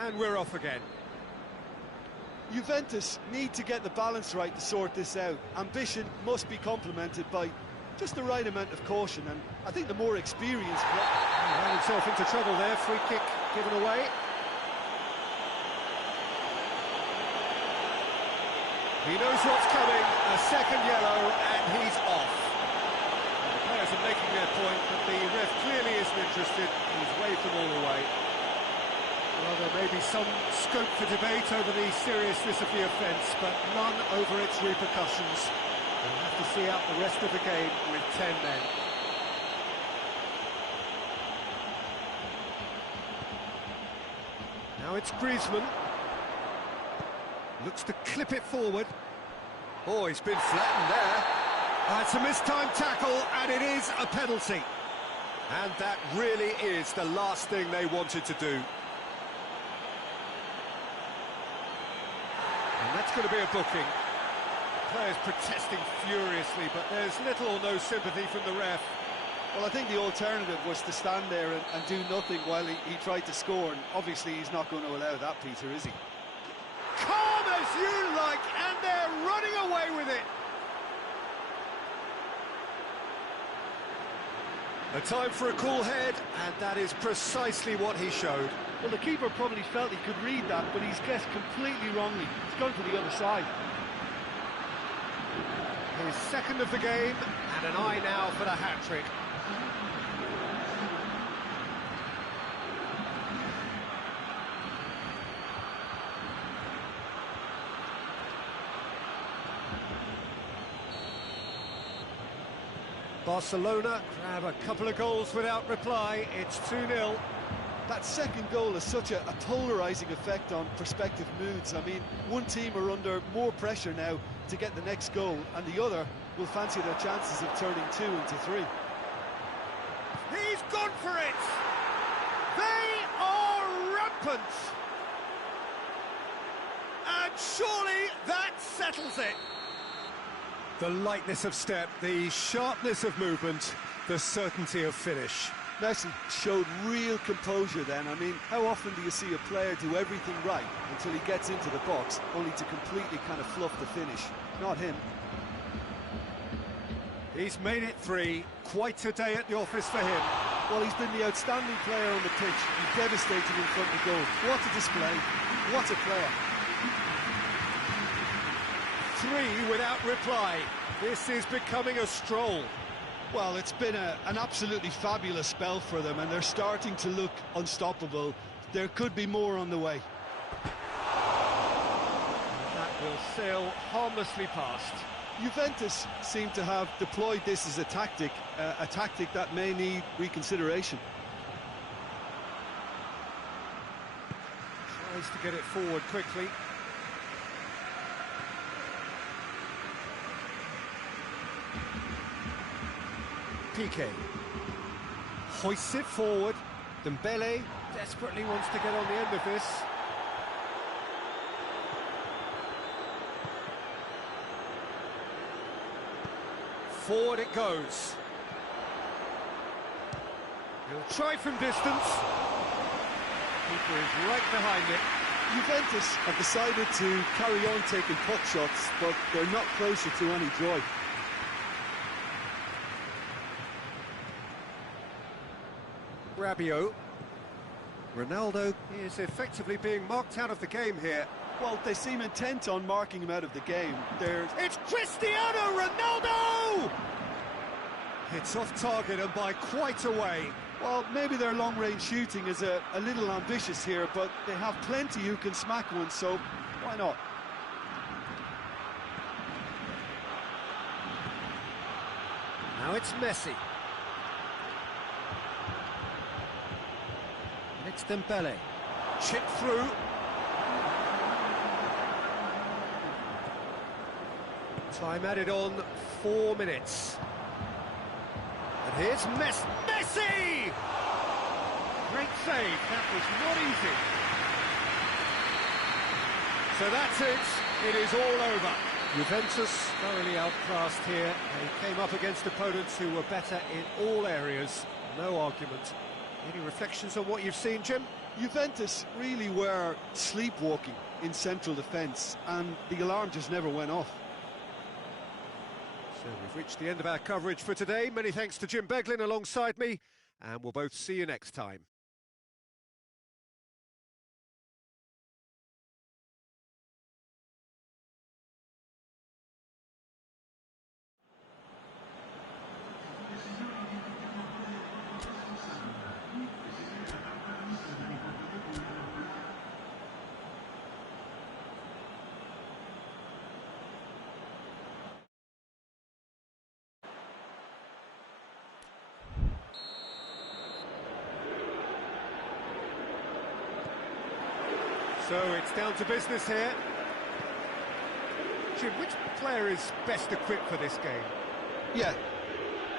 And we're off again. Juventus need to get the balance right to sort this out. Ambition must be complemented by just the right amount of caution, and I think the more experienced player... He ran himself into trouble there, free kick given away. He knows what's coming, a second yellow, and he's off. The players are making their point, but the ref clearly isn't interested. He's waved them all away. Well, there may be some scope for debate over the seriousness of the offence, but none over its repercussions. We'll have to see out the rest of the game with 10 men. Now it's Griezmann. Looks to clip it forward. Oh, he's been flattened there. It's a mistimed tackle, and it is a penalty. And that really is the last thing they wanted to do. And that's going to be a booking. Players protesting furiously, but there's little or no sympathy from the ref. Well, I think the alternative was to stand there and do nothing while he tried to score, and obviously he's not going to allow that, Peter, is he? Calm as you like, and they're running away with it. A time for a cool head, and that is precisely what he showed. Well, the keeper probably felt he could read that, but he's guessed completely wrongly. He's gone to the other side. His second of the game, and an eye now for the hat-trick. Barcelona grab a couple of goals without reply. It's 2-0. That second goal has such a polarising effect on prospective moods. I mean, one team are under more pressure now to get the next goal, and the other will fancy their chances of turning 2 into 3. He's gone for it! They are rampant! And surely that settles it! The lightness of step, the sharpness of movement, the certainty of finish. Messi showed real composure then. I mean, how often do you see a player do everything right until he gets into the box, only to completely kind of fluff the finish? Not him. He's made it 3. Quite a day at the office for him. Well, he's been the outstanding player on the pitch. He's devastating in front of goal. What a display. What a player. 3 without reply. This is becoming a stroll. Well, it's been an absolutely fabulous spell for them, and they're starting to look unstoppable. There could be more on the way. That will sail harmlessly past. Juventus seem to have deployed this as a tactic that may need reconsideration. Tries to get it forward quickly. Piqué hoists it forward. Dembele desperately wants to get on the end of this. Forward it goes. He'll try from distance. Keeper is right behind it. Juventus have decided to carry on taking puck shots, but they're not closer to any joy. Rabiot. Ronaldo is effectively being marked out of the game here. Well, they seem intent on marking him out of the game. It's Cristiano Ronaldo! It's off target and by quite a way. Well, maybe their long-range shooting is a little ambitious here, but they have plenty who can smack one, so why not? Now it's Messi. And it's Dembele. Chip through. Time added on, 4 minutes. And here's Messi! Great save, that was not easy. So that's it, it is all over. Juventus thoroughly outclassed here. They came up against opponents who were better in all areas, no argument. Any reflections on what you've seen, Jim? Juventus really were sleepwalking in central defence, and the alarm just never went off. So we've reached the end of our coverage for today. Many thanks to Jim Beglin alongside me, and we'll both see you next time. So it's down to business here. Jim, which player is best equipped for this game? Yeah,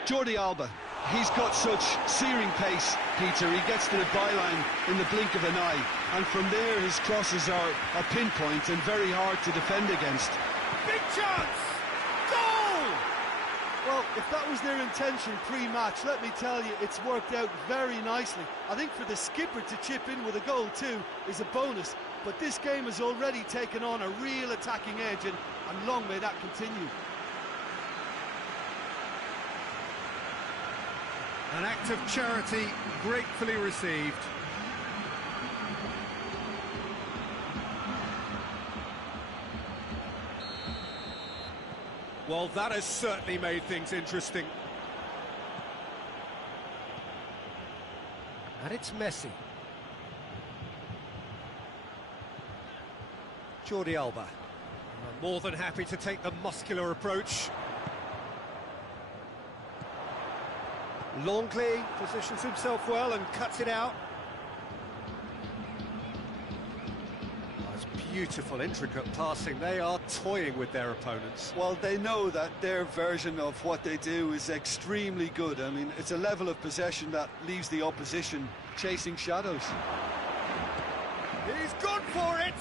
Jordi Alba. He's got such searing pace, Peter. He gets to the byline in the blink of an eye, and from there his crosses are pinpoint and very hard to defend against. Big chance! Goal! Well, if that was their intention pre-match, let me tell you, it's worked out very nicely. I think for the skipper to chip in with a goal too is a bonus, but this game has already taken on a real attacking edge, and long may that continue. An act of charity gratefully received. Well, that has certainly made things interesting. And it's Messi. Jordi Alba. I'm more than happy to take the muscular approach. Longley positions himself well and cuts it out. That's beautiful, intricate passing. They are toying with their opponents. Well, they know that their version of what they do is extremely good. I mean, it's a level of possession that leaves the opposition chasing shadows. He's gone for it!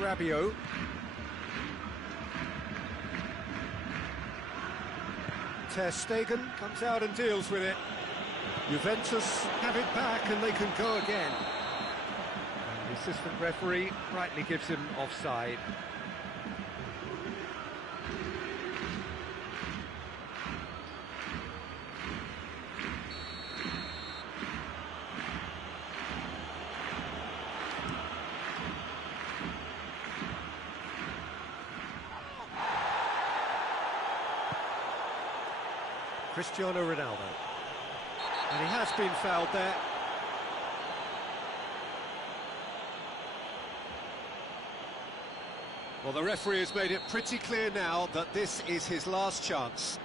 Rabiot. Ter Stegen comes out and deals with it. Juventus have it back and they can go again. And the assistant referee rightly gives him offside. Cristiano Ronaldo. And he has been fouled there. Well, the referee has made it pretty clear now that this is his last chance.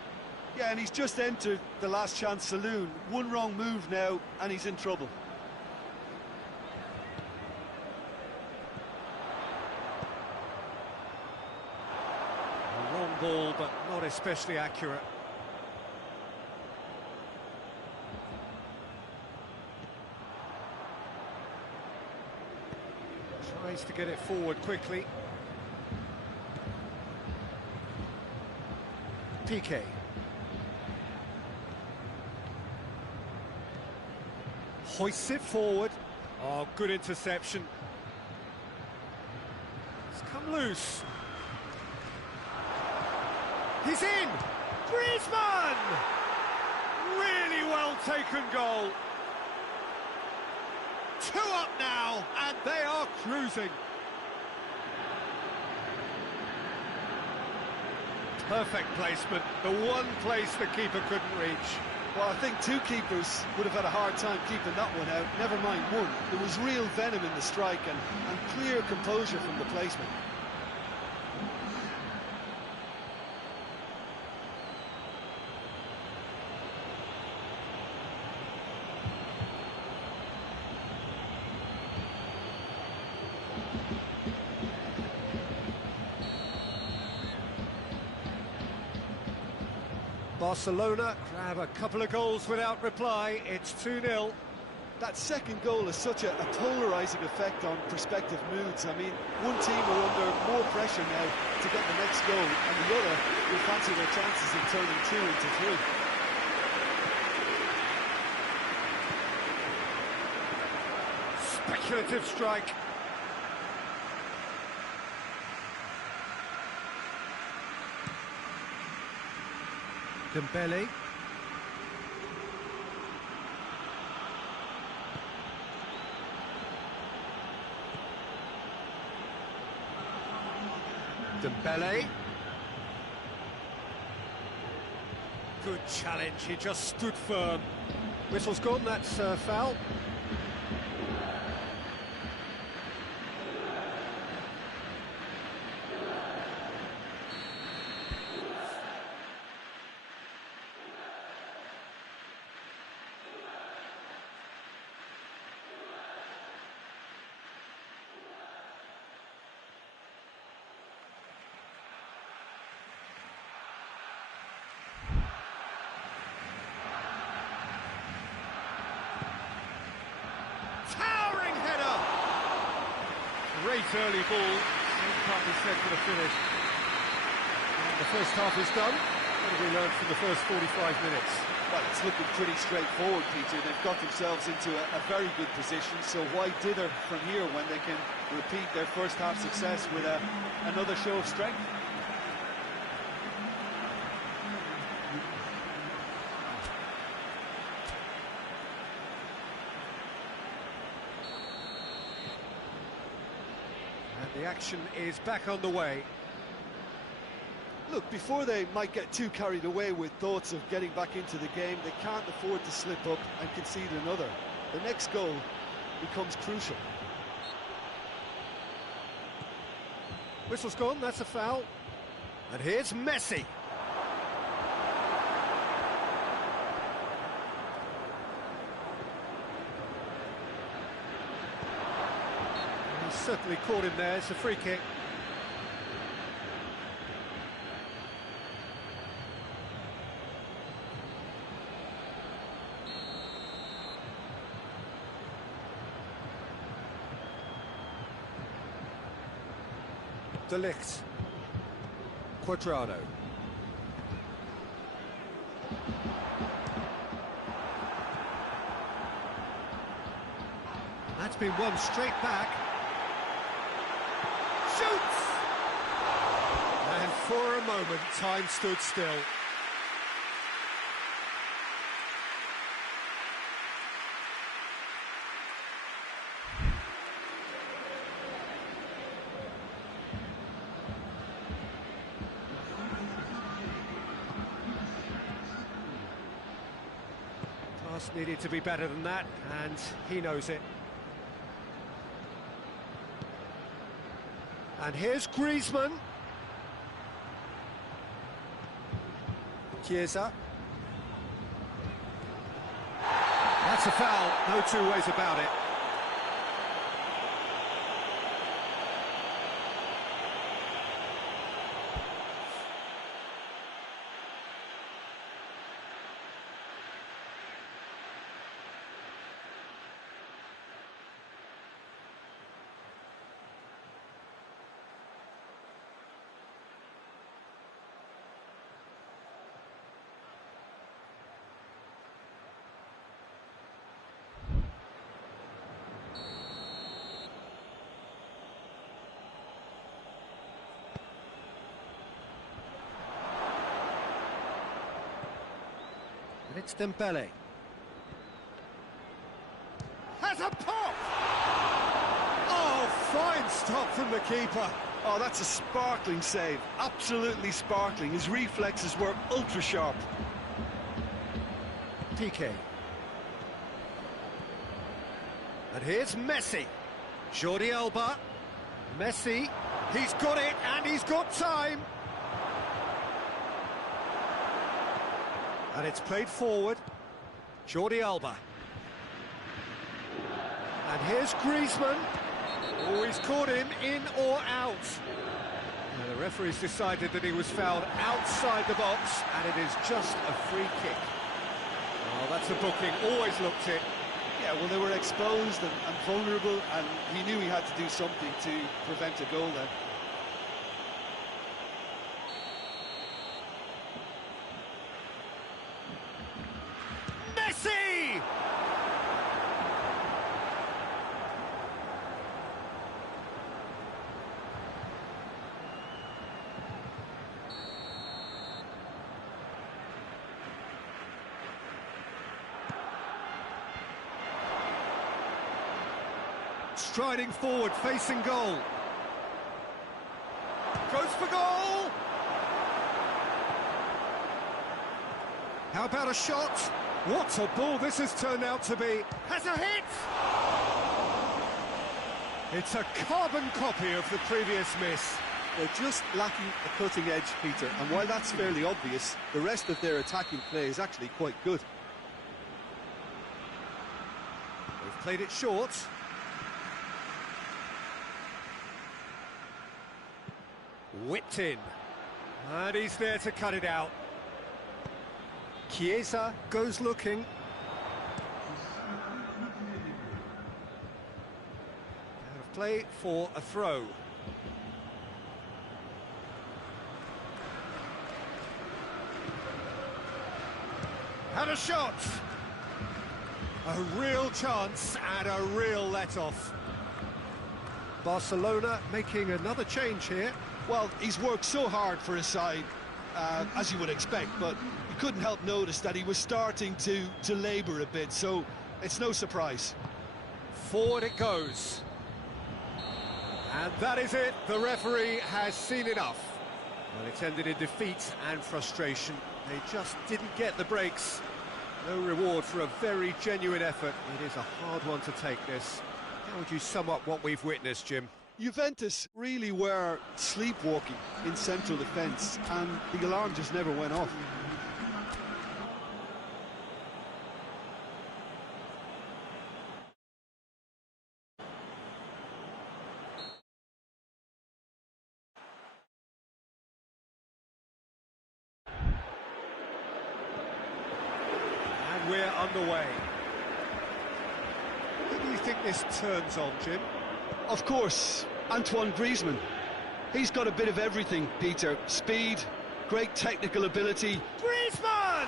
Yeah, and he's just entered the last chance saloon. One wrong move now, and he's in trouble. A wrong ball, but not especially accurate. Tries to get it forward quickly. Piqué. Hoists it forward. Oh, good interception. It's come loose. He's in! Griezmann! Really well taken goal. 2 up now, and they are cruising. Perfect placement, the one place the keeper couldn't reach. Well, I think two keepers would have had a hard time keeping that one out, never mind one. There was real venom in the strike and clear composure from the placement. Barcelona grab a couple of goals without reply. It's 2-0. That second goal has such a polarising effect on prospective moods. I mean, one team are under more pressure now to get the next goal, and the other will fancy their chances of turning 2 into 3. speculative strike. Dembele. Dembele. Good challenge, he just stood firm. Whistle's gone, that's foul. Towering header! Great early ball, can't be said for the finish. And the first half is done. What have we learned from the first 45 minutes? Well, it's looking pretty straightforward, Peter. They've got themselves into a very good position, so why dither from here when they can repeat their first half success with another show of strength? The action is back on the way. Look, before they might get too carried away with thoughts of getting back into the game, they can't afford to slip up and concede another. The next goal becomes crucial. Whistle's gone, that's a foul. And here's Messi. Certainly caught him there, it's a free kick. De Ligt. Quadrado. That's been won straight back. Shoots! And for a moment, time stood still. Pass needed to be better than that, and he knows it. And here's Griezmann. Chiesa. That's a foul, no two ways about it. And it's Dembele. Has a pop! Oh, fine stop from the keeper. Oh, that's a sparkling save. Absolutely sparkling. His reflexes were ultra sharp. PK. And here's Messi. Jordi Alba. Messi. He's got it, and he's got time. And it's played forward. Jordi Alba. And here's Griezmann. Oh, he's caught him in or out. And the referee's decided that he was fouled outside the box, and it is just a free kick. Oh, that's a booking. Always looked it. Yeah, well, they were exposed and vulnerable, and he knew he had to do something to prevent a goal then. Messi! Striding forward, facing goal. Goes for goal! How about a shot? What a ball this has turned out to be. Has a hit! It's a carbon copy of the previous miss. They're just lacking a cutting edge, Peter, and while that's fairly obvious, the rest of their attacking play is actually quite good. They've played it short. Whipped in. And he's there to cut it out. Chiesa goes looking. Out of play for a throw. Had a shot! A real chance and a real let-off. Barcelona making another change here. Well, he's worked so hard for his side, as you would expect, but you couldn't help notice that he was starting to labour a bit, so it's no surprise. Forward it goes. And that is it. The referee has seen enough. Well, it's ended in defeat and frustration. They just didn't get the breaks. No reward for a very genuine effort. It is a hard one to take, this. How would you sum up what we've witnessed, Jim? Juventus really were sleepwalking in central defence, and the alarm just never went off. And we're underway. Who do you think this turns on, Jim? Of course, Antoine Griezmann. He's got a bit of everything, Peter. Speed, great technical ability. Griezmann!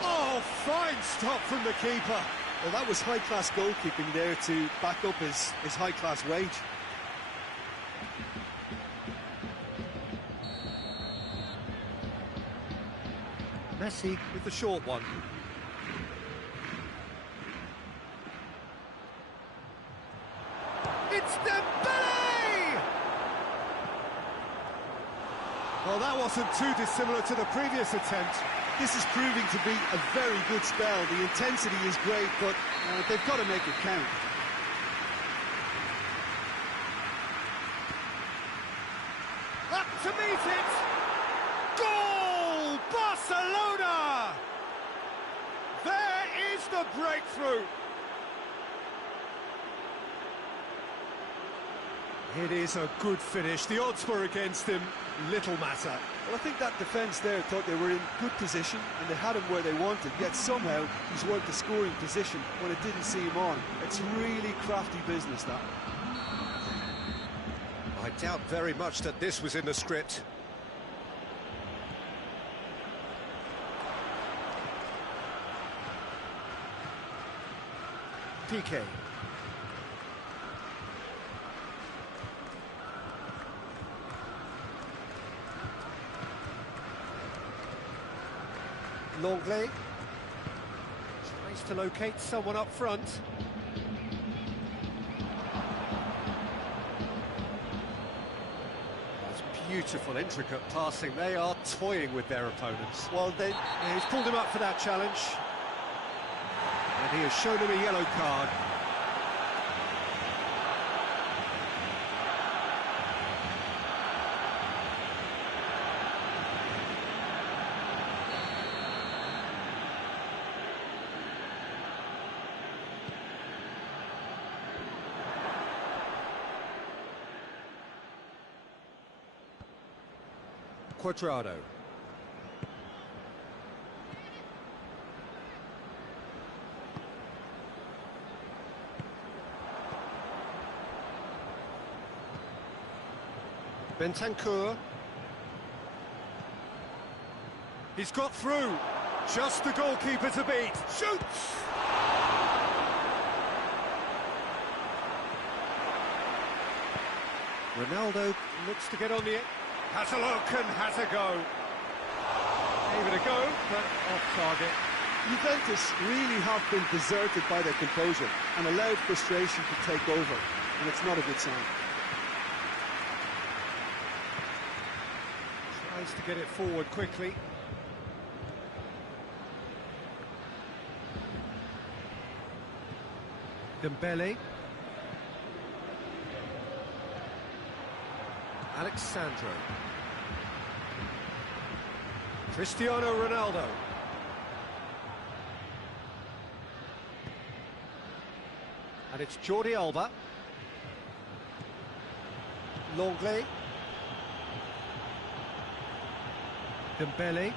Oh, fine stop from the keeper. Well, that was high-class goalkeeping there to back up his high-class wage. Messi with the short one. It's Dembele! Well, that wasn't too dissimilar to the previous attempt. This is proving to be a very good spell. The intensity is great, but they've got to make it count. Up to meet it! Goal! Barcelona! There is the breakthrough! It is a good finish. The odds were against him. Little matter. Well, I think that defence there thought they were in good position and they had him where they wanted, yet somehow he's worked a scoring position when it didn't see him on. It's really crafty business, that. I doubt very much that this was in the script. PK. Longley tries to locate someone up front. That's beautiful, intricate passing. They are toying with their opponents. Well, then He's pulled him up for that challenge. And he has shown him a yellow card. Quadrado. Bentancur. He's got through. Just the goalkeeper to beat. Shoots! Ronaldo looks to get on the... Has a look and has a go. Gave it a go, but off target. Juventus really have been deserted by their composure and allowed frustration to take over, and it's not a good sign. Tries to get it forward quickly. Dembele. Alexandro. Cristiano Ronaldo. And it's Jordi Alba. Longley. Dembele.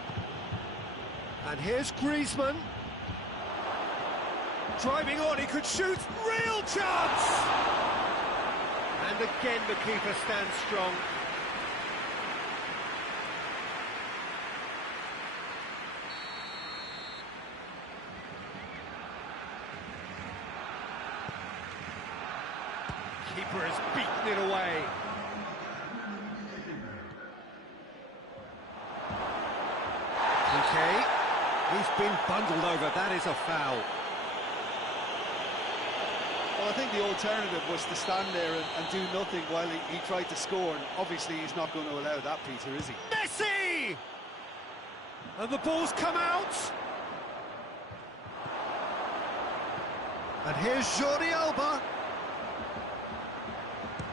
And here's Griezmann. Driving on, he could shoot. Real chance! And again the keeper stands strong. Keeper has beaten it away. Okay, he's been bundled over. That is a foul. Well, I think the alternative was to stand there and do nothing while he tried to score, and obviously he's not going to allow that, Peter, is he? Messi! And the ball's come out. And here's Jordi Alba.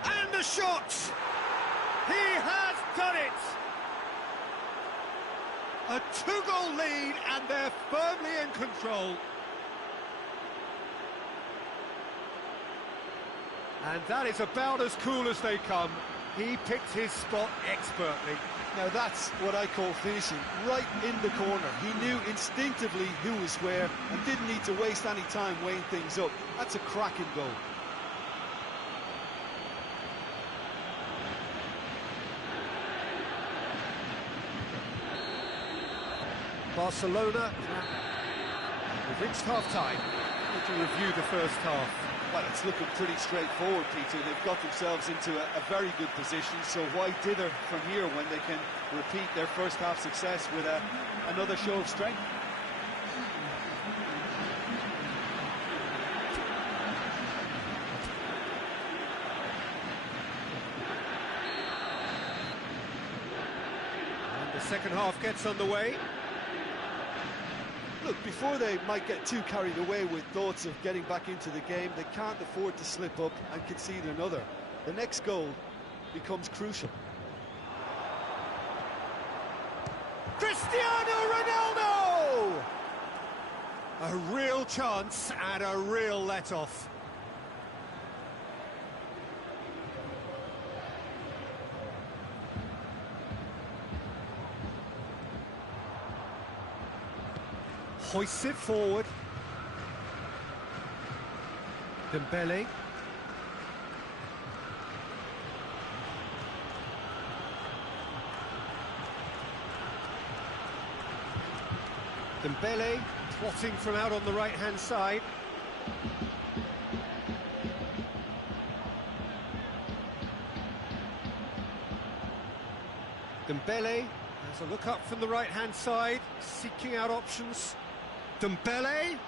And the shot! He has done it! A two-goal lead, and they're firmly in control. And that is about as cool as they come. He picked his spot expertly. Now that's what I call finishing, right in the corner. He knew instinctively who was where and didn't need to waste any time weighing things up. That's a cracking goal. Barcelona, we've reached half-time. To review the first half. Well, it's looking pretty straightforward, Peter. They've got themselves into a very good position, so why dither from here when they can repeat their first half success with another show of strength? And the second half gets underway. Look, before they might get too carried away with thoughts of getting back into the game, they can't afford to slip up and concede another. The next goal becomes crucial. Cristiano Ronaldo! A real chance and a real let-off. Hoists it forward. Dembele. Dembele plotting from out on the right-hand side. Dembele has a look up from the right-hand side, seeking out options. Dembele.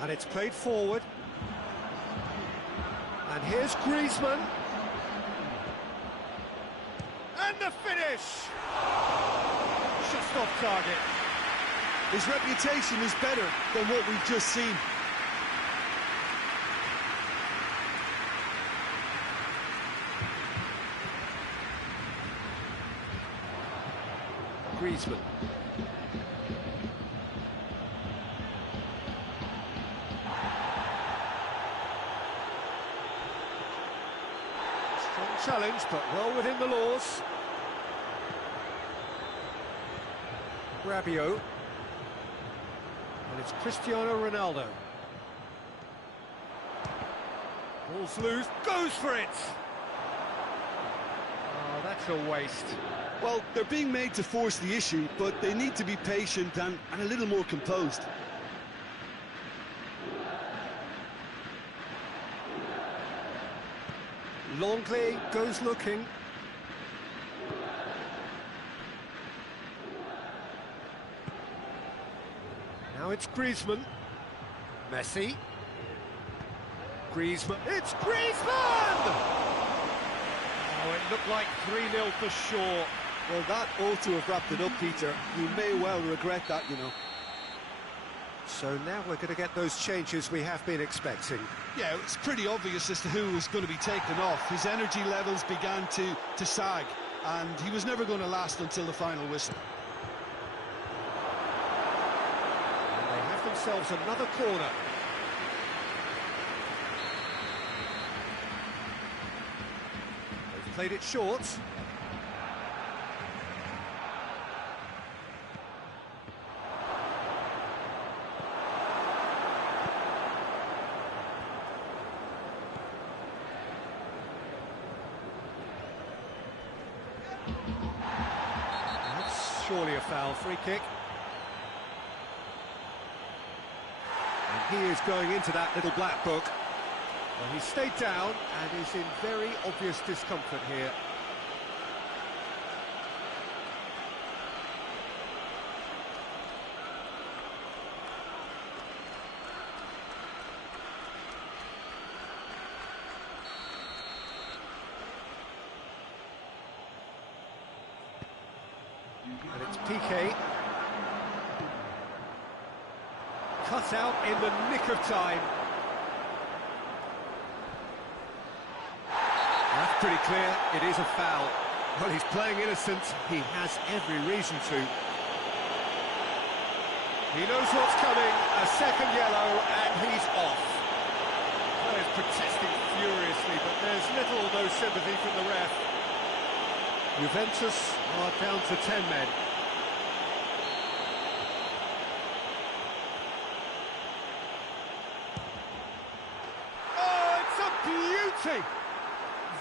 And it's played forward. And here's Griezmann. And the finish! Just off target. His reputation is better than what we've just seen. Griezmann. Strong challenge, but well within the laws. Rabiot. And it's Cristiano Ronaldo. Ball's loose, goes for it! Oh, that's a waste. Well, they're being made to force the issue, but they need to be patient and a little more composed. Longley goes looking. Now it's Griezmann. Messi. Griezmann. It's Griezmann! Oh, it looked like 3-0 for sure. Well, that ought to have wrapped it up, Peter. He may well regret that, you know. So now we're going to get those changes we have been expecting. Yeah, it's pretty obvious as to who was going to be taken off. His energy levels began to sag, and he was never going to last until the final whistle. And they have themselves another corner. They've played it short. That's surely a foul. Free kick. And he is going into that little black book. Well, he stayed down and is in very obvious discomfort here. And it's Piqué. Cut out in the nick of time. That's pretty clear, it is a foul. Well, he's playing innocent, he has every reason to. He knows what's coming, a second yellow, and he's off. Players protesting furiously, but there's little or no sympathy from the ref. Juventus are down to 10 men. Oh, it's a beauty!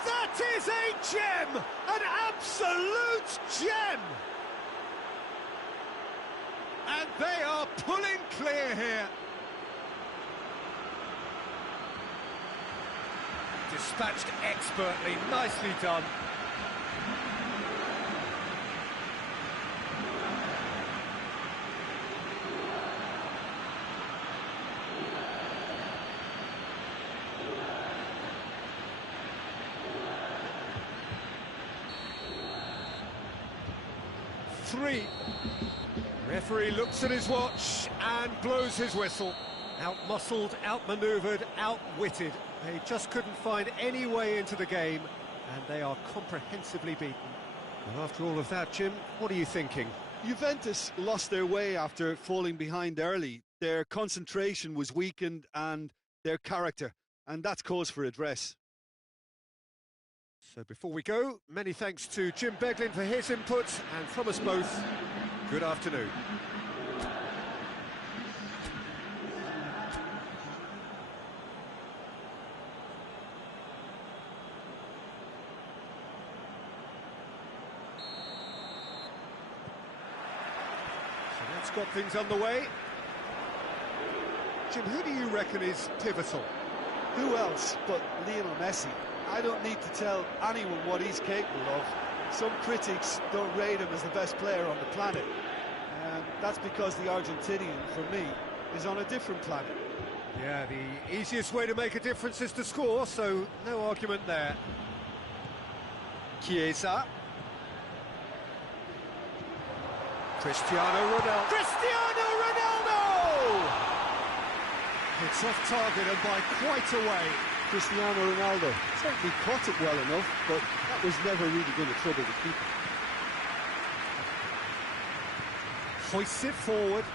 That is a gem! An absolute gem! And they are pulling clear here. Dispatched expertly, nicely done. Three. Referee looks at his watch and blows his whistle. Out-muscled, out-manoeuvred, outwitted. They just couldn't find any way into the game, and they are comprehensively beaten. And after all of that, Jim, what are you thinking? Juventus lost their way after falling behind early. Their concentration was weakened and their character, and that's cause for address. So before we go, many thanks to Jim Beglin for his input, and from us both, good afternoon. So that's got things underway. Jim, who do you reckon is pivotal? Who else but Lionel Messi? I don't need to tell anyone what he's capable of. Some critics don't rate him as the best player on the planet. That's because the Argentinian, for me, is on a different planet. Yeah, the easiest way to make a difference is to score, so no argument there. Chiesa. Cristiano Ronaldo. Cristiano Ronaldo! It's off target and by quite a way. Cristiano Ronaldo certainly caught it well enough, but that was never really going to trouble the keeper. Hoists it forward.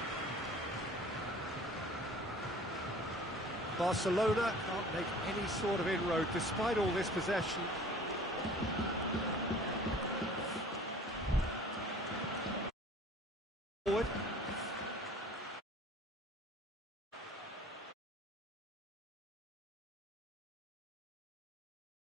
Barcelona can't make any sort of inroad despite all this possession.